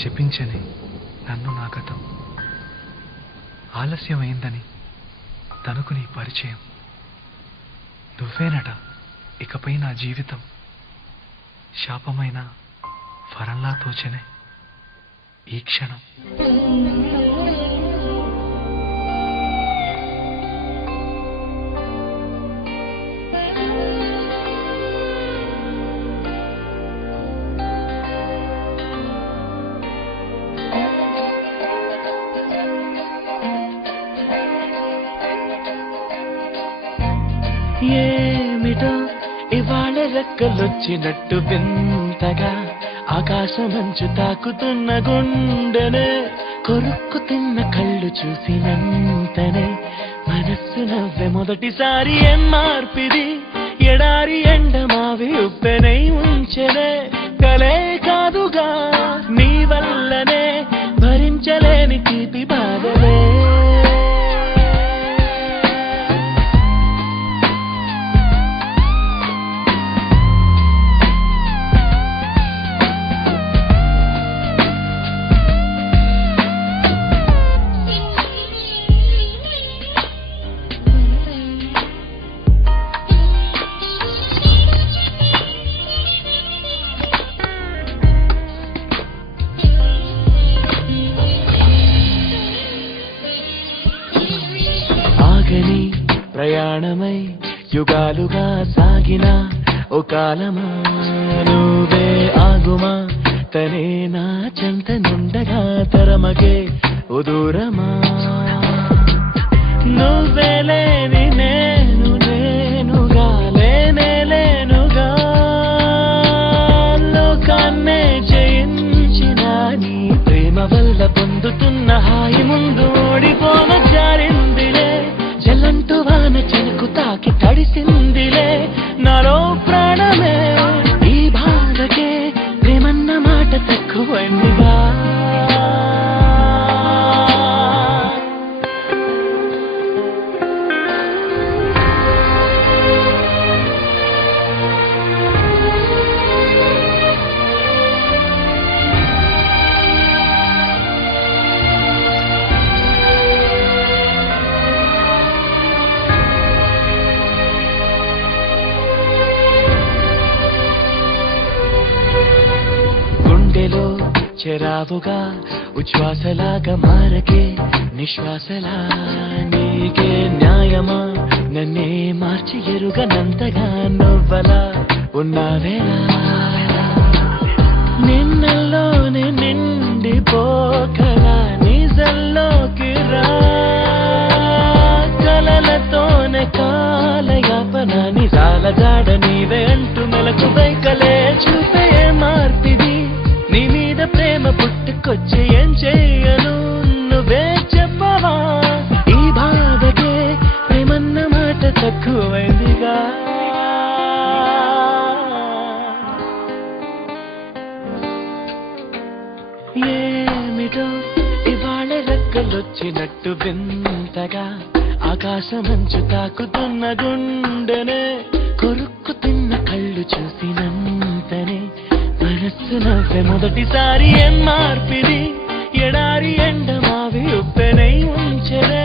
శపించని నన్ను నా గతం ఆలస్యమైందని తనకు నీ పరిచయం నువ్వేనట ఇకపై నా జీవితం శాపమైన వరంలా తోచనే ఈ క్షణం ఏమిటో ఇవాళ రెక్కలొచ్చినట్టు వింతగా ఆకాశమంచు తాకుతున్న గుండెనే కొరుక్కు తిన్న కళ్ళు చూసినంతనే మనస్సు నవ్వే మొదటిసారి ఏం మార్పిది ఎడారి ఎండమావి ఉప్పెనై ఉంచెనే కలే కాదుగా నీ వల్లనే భరించలేని తీపి బాధలే ప్రయాణమై యుగాలుగా సాగిన ఓ కాలమా నువ్వే ఆగుమా తనే నా చెంత నుండగా తరమగే ఓ దూరమా నువ్వే లేని నేను నేనుగా లేనే లేనుగా లోకాన్నే జయించిన నీ ప్రేమ వల్ల పొందుతున్న హాయి ముందు ఓడిపోన జారిందిలే జల్లంటూ వాన చెనుకు తాకి తడిసిందిలే నాలో ప్రాణమే ఈ బాధకే ప్రేమన్న మాట తక్కువైందిగా చెరావుగా ఉచ్ఛ్వాసలాగా మారకే నిశ్వాసలా నీకే న్యాయమా నన్నే మార్చి ఎరుగనంతగా నువ్వలా ఉన్నావేలా నిన్నలోనే నిండిపోకలా నిజల్లోకి రా కలలతోనే కాలయాపన నిజాల జాడ నీవే అంటూ మెలకు వైకలే చూపే మార్పిది నీ మీద ప్రేమ పుట్టుకొచ్చి ఏం చెయ్యను నువ్వే చెప్పవా ఈ బాధకే ప్రేమన్న మాట తక్కువైందిగా ఏమిటో ఇవాళ రెక్కలొచ్చినట్టు వింతగా ఆకాశమంచు తాకుతున్న గుండెనే కొరుక్కు తిన్న కళ్ళు చూసినంతనే మనస్సు నవ్వే మొదటిసారి ఏం మార్పిది ఎడారి ఎండమావి ఉప్పెనై ఉంచెనే